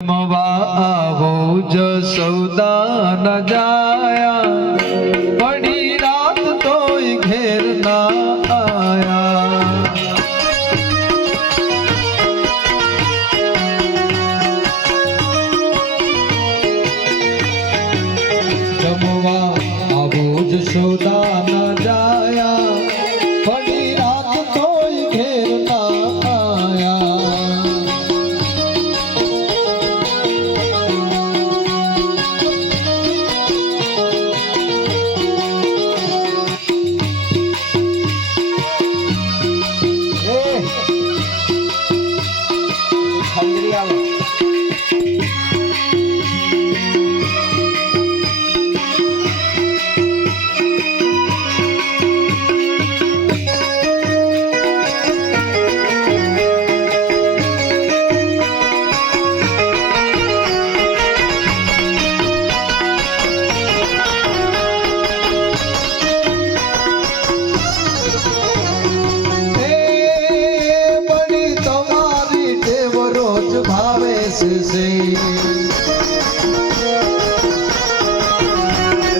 આવો જસોદા ન જાયા પડી રાત તોય ઘેર ના આયા જમવા આવો જસોદા ન જાયા પડી રાત તોય ઘેર ના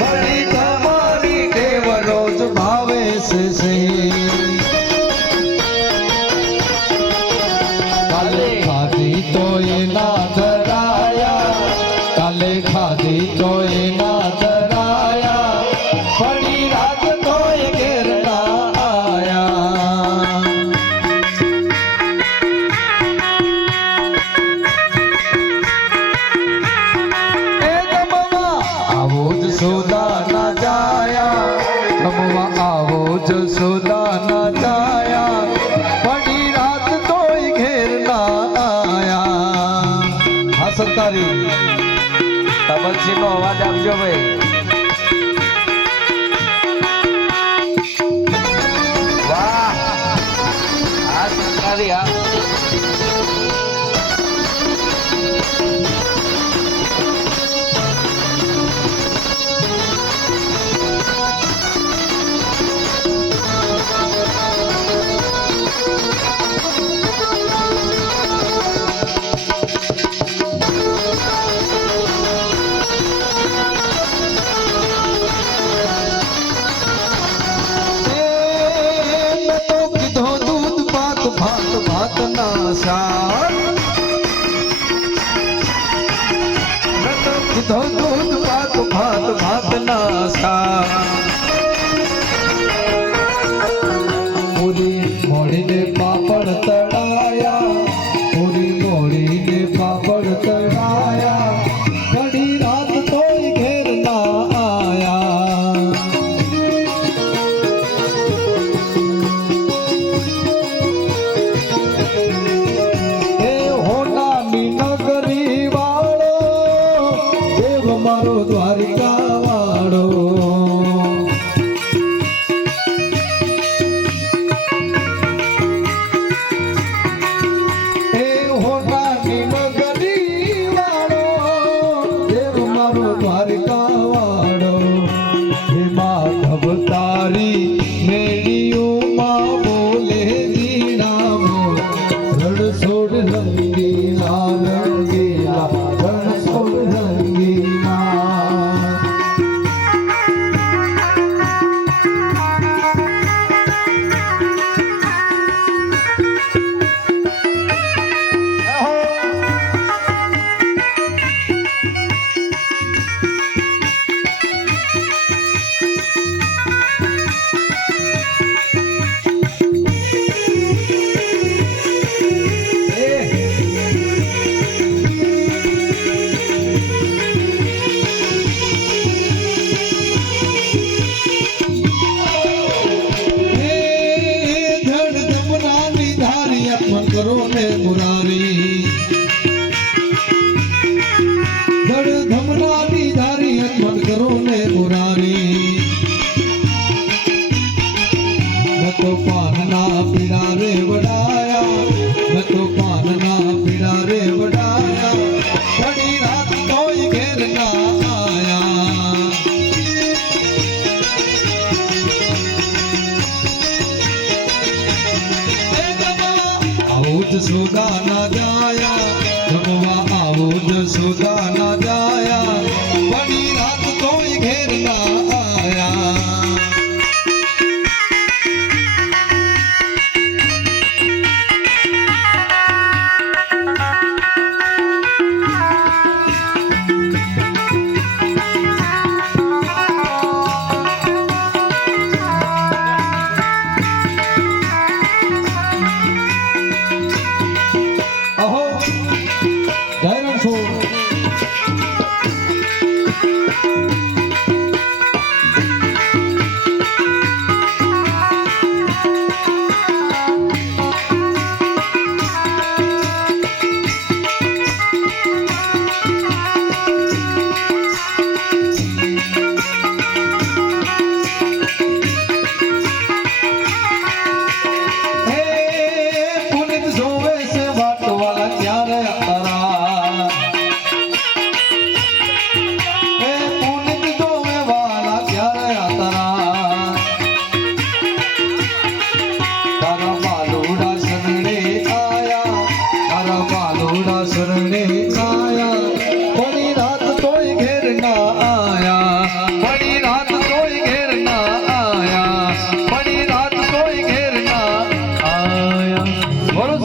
વળી તમારી ટેવ રોજ ભાવે છે કાલે ખાધી તો એના ધરાયા કાલે ખાધી તો એના ધરાયા પડી રાત તો ઘેર ના આયા જસોદા ના જાયા રમવા આવો જસોદા ના જાયા પડી રાત તોય ઘેર ના આયા હા સરકારી તબલસી નો અવાજ આપજો ભાઈ વાહ હા સરકારી હા ભાત ના શાક કીધો દૂધ પાક ભાત ના શાક પૂરી મોડીને પાપડ તળાયા પૂરી મોડીને પાપડ તળાયા ઘડી રાત તોય ઘેર ના આયા મારો દ્વારિકા વાળો એ હોનાની નગરી વાળો દેવ મારો દ્વારિકા વાળો હે માધવ તારી મેળીઓમાં બોલે દીનામો રણછોડ રંગીલા રંગીલા રણછોડ રંગીલા કરો ને મુરારી ધડ ધમનાની ધારી અર્પણ કરો ને મુરારી ન તો પાનના પીડા રે વડાયા ન તો પાનના પીડા રે વડાયા ઘડી રાત તોય ઘેર ના આયા આવો જસોદા ના જાયા ભગવા બાબુ જસોદા ના જાયા ઘણી રાત તોય ઘેર ના આયા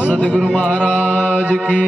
सद्गुरु महाराज की